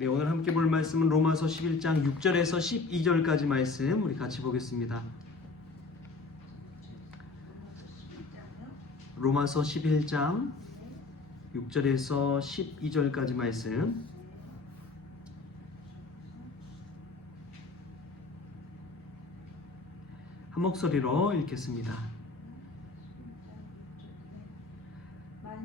네, 오늘 함께 볼 말씀은 로마서 11장 6절에서 12절까지 말씀 우리 같이 보겠습니다. 로마서 11장 6절에서 12절까지 말씀 한 목소리로 읽겠습니다.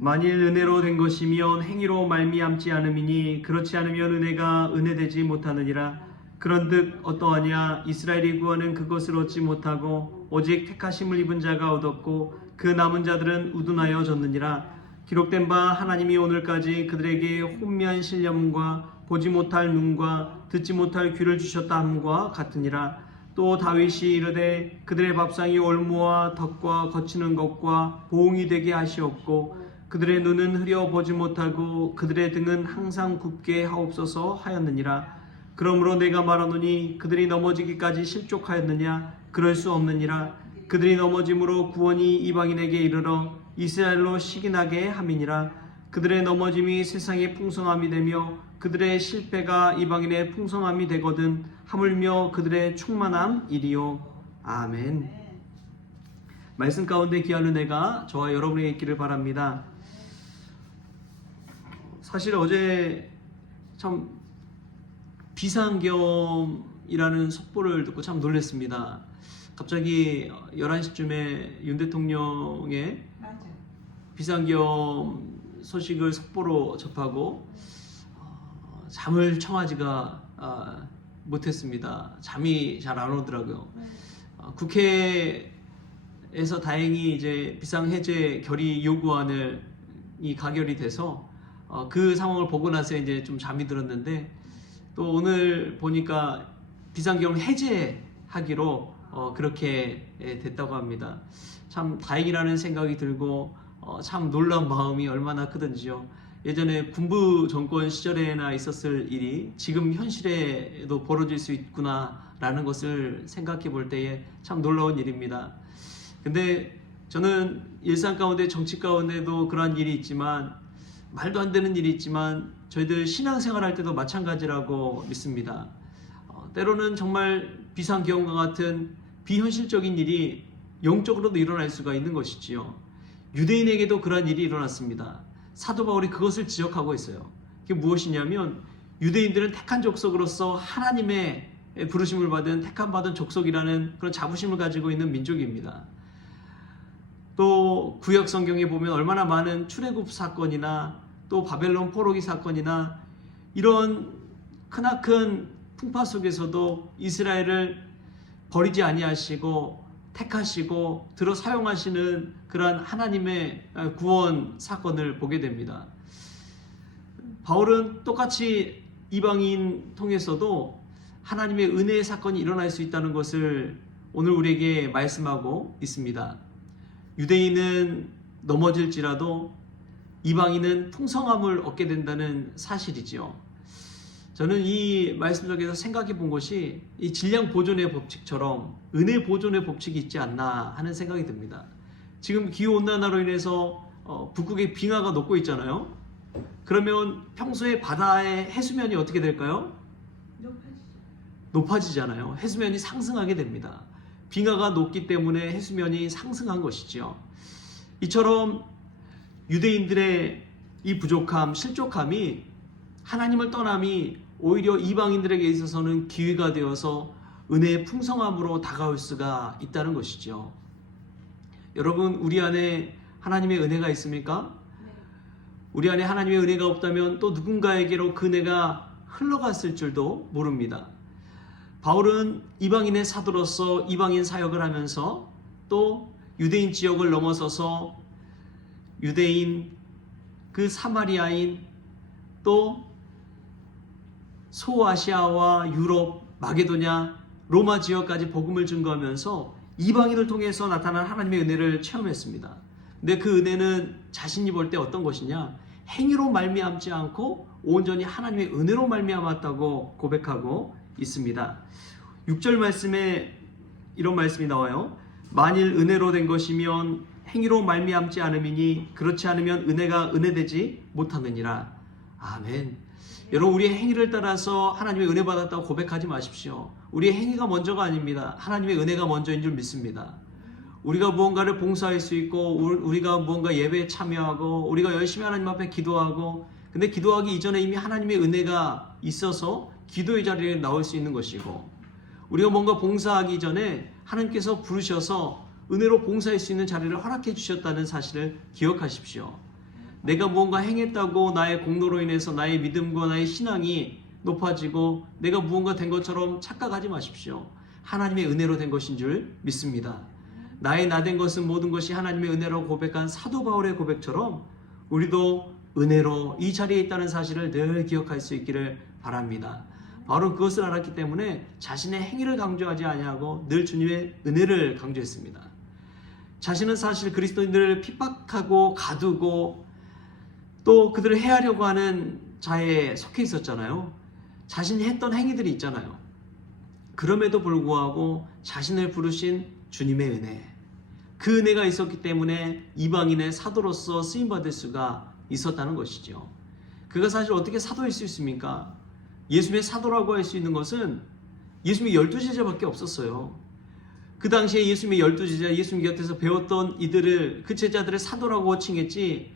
만일 은혜로 된 것이면 행위로 말미암지 않음이니 그렇지 않으면 은혜가 은혜되지 못하느니라. 그런즉 어떠하냐? 이스라엘이 구하는 그것을 얻지 못하고 오직 택하심을 입은 자가 얻었고 그 남은 자들은 우둔하여 졌느니라. 기록된 바 하나님이 오늘까지 그들에게 혼미한 신념과 보지 못할 눈과 듣지 못할 귀를 주셨다 함과 같으니라. 또 다윗이 이르되 그들의 밥상이 올무와 덕과 거치는 것과 보응이 되게 하시옵고 그들의 눈은 흐려 보지 못하고 그들의 등은 항상 굽게 하옵소서 하였느니라. 그러므로 내가 말하노니 그들이 넘어지기까지 실족하였느냐? 그럴 수 없느니라. 그들이 넘어짐으로 구원이 이방인에게 이르러 이스라엘로 시기나게 함이니라. 그들의 넘어짐이 세상의 풍성함이 되며 그들의 실패가 이방인의 풍성함이 되거든 하물며 그들의 충만함이리요. 아멘. 말씀 가운데 귀한 은혜가 저와 여러분에게 있기를 바랍니다. 사실 어제 참 비상경이라는 속보를 듣고 참 놀랐습니다. 갑자기 11시쯤에 윤 대통령의 비상경 소식을 속보로 접하고 잠을 청하지가 못했습니다. 잠이 잘 안 오더라고요. 국회에서 다행히 이제 비상해제 결의 요구안이 가결이 돼서 그 상황을 보고 나서 이제 좀 잠이 들었는데 또 오늘 보니까 비상경 해제하기로 그렇게 됐다고 합니다. 참 다행이라는 생각이 들고 참 놀라운 마음이 얼마나 크든지요. 예전에 군부 정권 시절에나 있었을 일이 지금 현실에도 벌어질 수 있구나라는 것을 생각해 볼 때에 참 놀라운 일입니다. 근데 저는 일상 가운데 정치 가운데도 그러한 일이 있지만 말도 안 되는 일이 있지만 저희들 신앙생활 할 때도 마찬가지라고 믿습니다. 때로는 정말 비상경과 같은 비현실적인 일이 영적으로도 일어날 수가 있는 것이지요. 유대인에게도 그러한 일이 일어났습니다. 사도 바울이 그것을 지적하고 있어요. 그게 무엇이냐면 유대인들은 택한 족속으로서 하나님의 부르심을 받은 택함받은 족속이라는 그런 자부심을 가지고 있는 민족입니다. 또 구약 성경에 보면 얼마나 많은 출애굽 사건이나 또 바벨론 포로기 사건이나 이런 크나큰 풍파 속에서도 이스라엘을 버리지 아니하시고 택하시고 들어 사용하시는 그러한 하나님의 구원 사건을 보게 됩니다. 바울은 똑같이 이방인 통해서도 하나님의 은혜의 사건이 일어날 수 있다는 것을 오늘 우리에게 말씀하고 있습니다. 유대인은 넘어질지라도 이방인은 풍성함을 얻게 된다는 사실이지요. 저는 이 말씀 속에서 생각해 본 것이 이 질량 보존의 법칙처럼 은혜 보존의 법칙이 있지 않나 하는 생각이 듭니다. 지금 기후온난화로 인해서 북극의 빙하가 녹고 있잖아요. 그러면 평소에 바다의 해수면이 어떻게 될까요? 높아지잖아요. 해수면이 상승하게 됩니다. 빙하가 녹기 때문에 해수면이 상승한 것이죠. 이처럼 유대인들의 이 부족함, 실족함이 하나님을 떠남이 오히려 이방인들에게 있어서는 기회가 되어서 은혜의 풍성함으로 다가올 수가 있다는 것이죠. 여러분, 우리 안에 하나님의 은혜가 있습니까? 우리 안에 하나님의 은혜가 없다면 또 누군가에게로 그 은혜가 흘러갔을 줄도 모릅니다. 바울은 이방인의 사도로서 이방인 사역을 하면서 또 유대인 지역을 넘어서서 유대인, 그 사마리아인, 또 소아시아와 유럽, 마게도냐, 로마 지역까지 복음을 증거하면서 이방인을 통해서 나타난 하나님의 은혜를 체험했습니다. 근데 그 은혜는 자신이 볼 때 어떤 것이냐? 행위로 말미암지 않고 온전히 하나님의 은혜로 말미암았다고 고백하고 있습니다. 6절 말씀에 이런 말씀이 나와요. 만일 은혜로 된 것이면 행위로 말미암지 않음이니 그렇지 않으면 은혜가 은혜되지 못하느니라. 아멘. 여러분, 우리의 행위를 따라서 하나님의 은혜 받았다고 고백하지 마십시오. 우리의 행위가 먼저가 아닙니다. 하나님의 은혜가 먼저인 줄 믿습니다. 우리가 무언가를 봉사할 수 있고, 우리가 무언가 예배에 참여하고, 우리가 열심히 하나님 앞에 기도하고, 근데 기도하기 이전에 이미 하나님의 은혜가 있어서 기도의 자리에 나올 수 있는 것이고, 우리가 뭔가 봉사하기 전에 하나님께서 부르셔서 은혜로 봉사할 수 있는 자리를 허락해 주셨다는 사실을 기억하십시오. 내가 무언가 행했다고 나의 공로로 인해서 나의 믿음과 나의 신앙이 높아지고 내가 무언가 된 것처럼 착각하지 마십시오. 하나님의 은혜로 된 것인 줄 믿습니다. 나의 나 된 것은 모든 것이 하나님의 은혜라고 고백한 사도 바울의 고백처럼 우리도 은혜로 이 자리에 있다는 사실을 늘 기억할 수 있기를 바랍니다. 바울은 그것을 알았기 때문에 자신의 행위를 강조하지 아니하고 늘 주님의 은혜를 강조했습니다. 자신은 사실 그리스도인들을 핍박하고 가두고 또 그들을 해하려고 하는 자에 속해 있었잖아요. 자신이 했던 행위들이 있잖아요. 그럼에도 불구하고 자신을 부르신 주님의 은혜, 그 은혜가 있었기 때문에 이방인의 사도로서 쓰임받을 수가 있었다는 것이죠. 그가 사실 어떻게 사도일 수 있습니까? 예수님의 사도라고 할 수 있는 것은 예수님의 12제자밖에 없었어요. 그 당시에 예수님의 12제자, 예수님 곁에서 배웠던 이들을, 그 제자들을 사도라고 호칭했지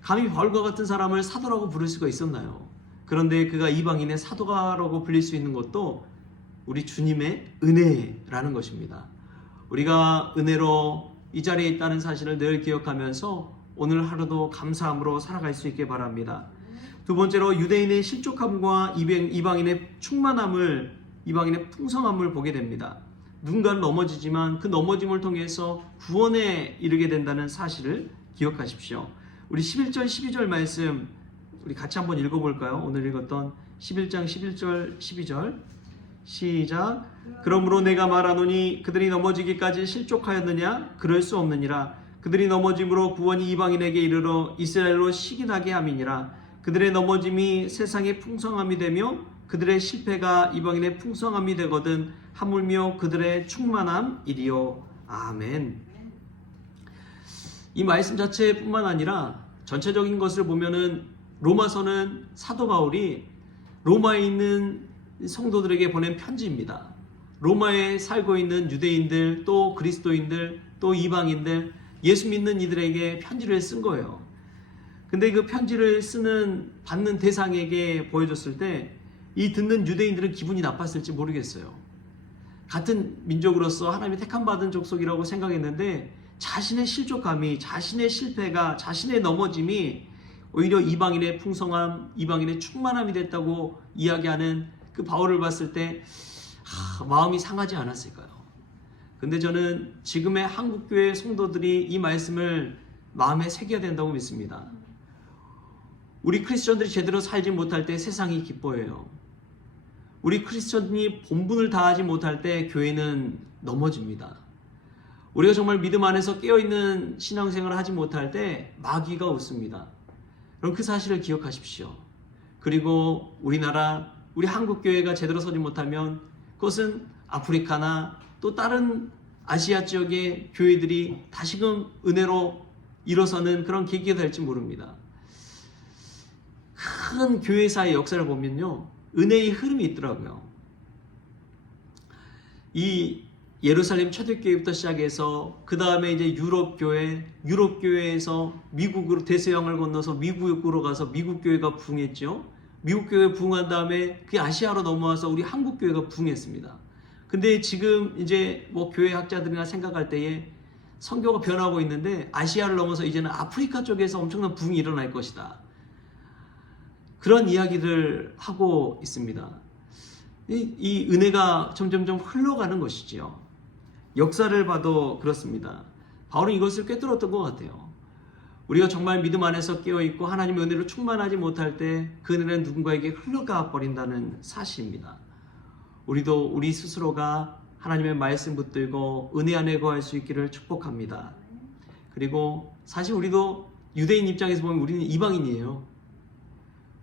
감히 바울과 같은 사람을 사도라고 부를 수가 있었나요? 그런데 그가 이방인의 사도가라고 불릴 수 있는 것도 우리 주님의 은혜라는 것입니다. 우리가 은혜로 이 자리에 있다는 사실을 늘 기억하면서 오늘 하루도 감사함으로 살아갈 수 있게 바랍니다. 두 번째로 유대인의 실족함과 이방인의 충만함을, 이방인의 풍성함을 보게 됩니다. 누군가는 넘어지지만 그 넘어짐을 통해서 구원에 이르게 된다는 사실을 기억하십시오. 우리 11절 12절 말씀 우리 같이 한번 읽어볼까요? 오늘 읽었던 11장 11절 12절 시작. 그러므로 내가 말하노니 그들이 넘어지기까지 실족하였느냐? 그럴 수 없느니라. 그들이 넘어짐으로 구원이 이방인에게 이르러 이스라엘로 시기나게 함이니라. 그들의 넘어짐이 세상의 풍성함이 되며 그들의 실패가 이방인의 풍성함이 되거든 하물며 그들의 충만함이리요. 아멘. 이 말씀 자체뿐만 아니라 전체적인 것을 보면은 로마서는 사도 바울이 로마에 있는 성도들에게 보낸 편지입니다. 로마에 살고 있는 유대인들, 또 그리스도인들, 또 이방인들, 예수 믿는 이들에게 편지를 쓴 거예요. 근데 그 편지를 받는 대상에게 보여줬을 때 이 듣는 유대인들은 기분이 나빴을지 모르겠어요. 같은 민족으로서 하나님이 택함받은 족속이라고 생각했는데 자신의 실족함이, 자신의 실패가, 자신의 넘어짐이 오히려 이방인의 풍성함, 이방인의 충만함이 됐다고 이야기하는 그 바울을 봤을 때 마음이 상하지 않았을까요? 근데 저는 지금의 한국교회 성도들이 이 말씀을 마음에 새겨야 된다고 믿습니다. 우리 크리스천들이 제대로 살지 못할 때 세상이 기뻐해요. 우리 크리스천이 본분을 다하지 못할 때 교회는 넘어집니다. 우리가 정말 믿음 안에서 깨어있는 신앙생활을 하지 못할 때 마귀가 웃습니다. 그럼 그 사실을 기억하십시오. 그리고 우리나라, 우리 한국교회가 제대로 서지 못하면 그것은 아프리카나 또 다른 아시아 지역의 교회들이 다시금 은혜로 일어서는 그런 계기가 될지 모릅니다. 큰 교회사의 역사를 보면요, 은혜의 흐름이 있더라고요. 이 예루살렘 초대교회부터 시작해서 그 다음에 이제 유럽교회에서 미국으로 대서양을 건너서 미국으로 가서 미국교회가 부흥했죠. 미국교회가 부흥한 다음에 그 아시아로 넘어와서 우리 한국교회가 부흥했습니다. 근데 지금 이제 뭐 교회 학자들이나 생각할 때에 선교가 변하고 있는데 아시아를 넘어서 이제는 아프리카 쪽에서 엄청난 부흥이 일어날 것이다. 그런 이야기를 하고 있습니다. 이 은혜가 점점점 흘러가는 것이지요. 역사를 봐도 그렇습니다. 바울은 이것을 꿰뚫었던 것 같아요. 우리가 정말 믿음 안에서 깨어있고 하나님의 은혜로 충만하지 못할 때 그 은혜는 누군가에게 흘러가 버린다는 사실입니다. 우리도 우리 스스로가 하나님의 말씀 붙들고 은혜 안에 거할 수 있기를 축복합니다. 그리고 사실 우리도 유대인 입장에서 보면 우리는 이방인이에요.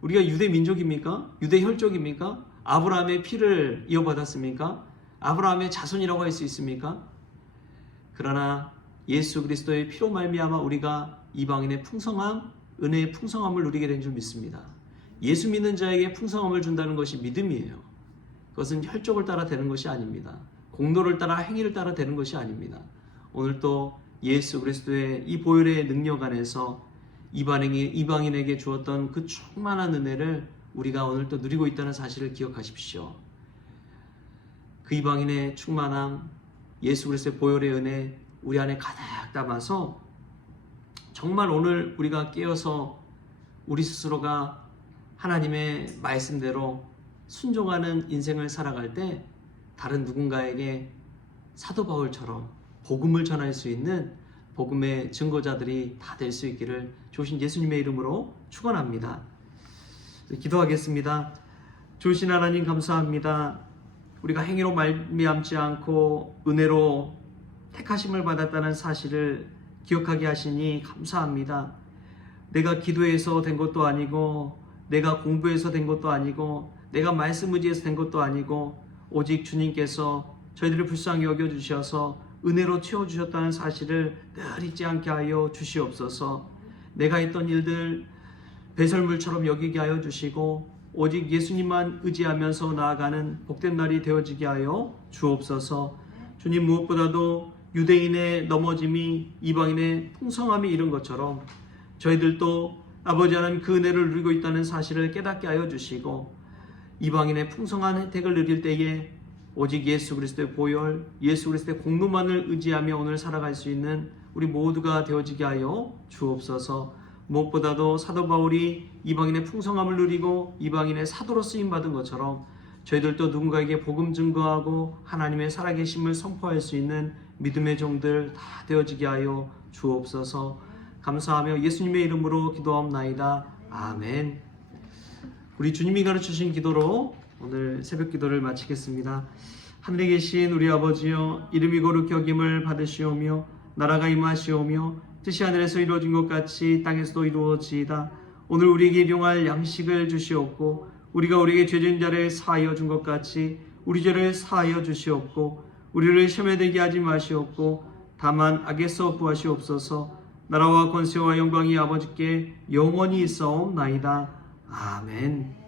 우리가 유대 민족입니까? 유대 혈족입니까? 아브라함의 피를 이어받았습니까? 아브라함의 자손이라고 할 수 있습니까? 그러나 예수 그리스도의 피로 말미암아 우리가 이방인의 풍성함, 은혜의 풍성함을 누리게 된 줄 믿습니다. 예수 믿는 자에게 풍성함을 준다는 것이 믿음이에요. 그것은 혈족을 따라 되는 것이 아닙니다. 공로를 따라 행위를 따라 되는 것이 아닙니다. 오늘 또 예수 그리스도의 이 보혈의 능력 안에서 이방인에게 주었던 그 충만한 은혜를 우리가 오늘 또 누리고 있다는 사실을 기억하십시오. 그 이방인의 충만함, 예수 그리스도의 보혈의 은혜 우리 안에 가득 담아서 정말 오늘 우리가 깨어서 우리 스스로가 하나님의 말씀대로 순종하는 인생을 살아갈 때 다른 누군가에게 사도 바울처럼 복음을 전할 수 있는 복음의 증거자들이 다 될 수 있기를 좋으신 예수님의 이름으로 축원합니다. 기도하겠습니다. 좋으신 하나님 감사합니다. 우리가 행위로 말미암지 않고 은혜로 택하심을 받았다는 사실을 기억하게 하시니 감사합니다. 내가 기도해서 된 것도 아니고 내가 공부해서 된 것도 아니고 내가 말씀 의지해서 된 것도 아니고 오직 주님께서 저희들을 불쌍히 여겨주셔서 은혜로 채워주셨다는 사실을 늘 잊지 않게 하여 주시옵소서. 내가 했던 일들 배설물처럼 여기게 하여 주시고 오직 예수님만 의지하면서 나아가는 복된 날이 되어지게 하여 주옵소서. 주님, 무엇보다도 유대인의 넘어짐이 이방인의 풍성함이 이른 것처럼 저희들도 아버지 하나님 그 은혜를 누리고 있다는 사실을 깨닫게 하여 주시고 이방인의 풍성한 혜택을 누릴 때에 오직 예수 그리스도의 보혈, 예수 그리스도의 공로만을 의지하며 오늘 살아갈 수 있는 우리 모두가 되어지게 하여 주옵소서. 무엇보다도 사도 바울이 이방인의 풍성함을 누리고 이방인의 사도로 쓰임받은 것처럼 저희들도 누군가에게 복음 증거하고 하나님의 살아계심을 선포할 수 있는 믿음의 종들 다 되어지게 하여 주옵소서. 감사하며 예수님의 이름으로 기도하옵나이다. 아멘. 우리 주님이 가르치신 기도로 오늘 새벽 기도를 마치겠습니다. 하늘에 계신 우리 아버지여, 이름이 거룩히 여김을 받으시오며 나라가 임하시오며 뜻이 하늘에서 이루어진 것 같이 땅에서도 이루어지이다. 오늘 우리에게 일용할 양식을 주시옵고 우리가 우리에게 죄진 자를 사하여 준 것 같이 우리 죄를 사하여 주시옵고 우리를 시험에 들게 하지 마시옵고 다만 악에서 구하시옵소서. 나라와 권세와 영광이 아버지께 영원히 있사옵나이다. 아멘.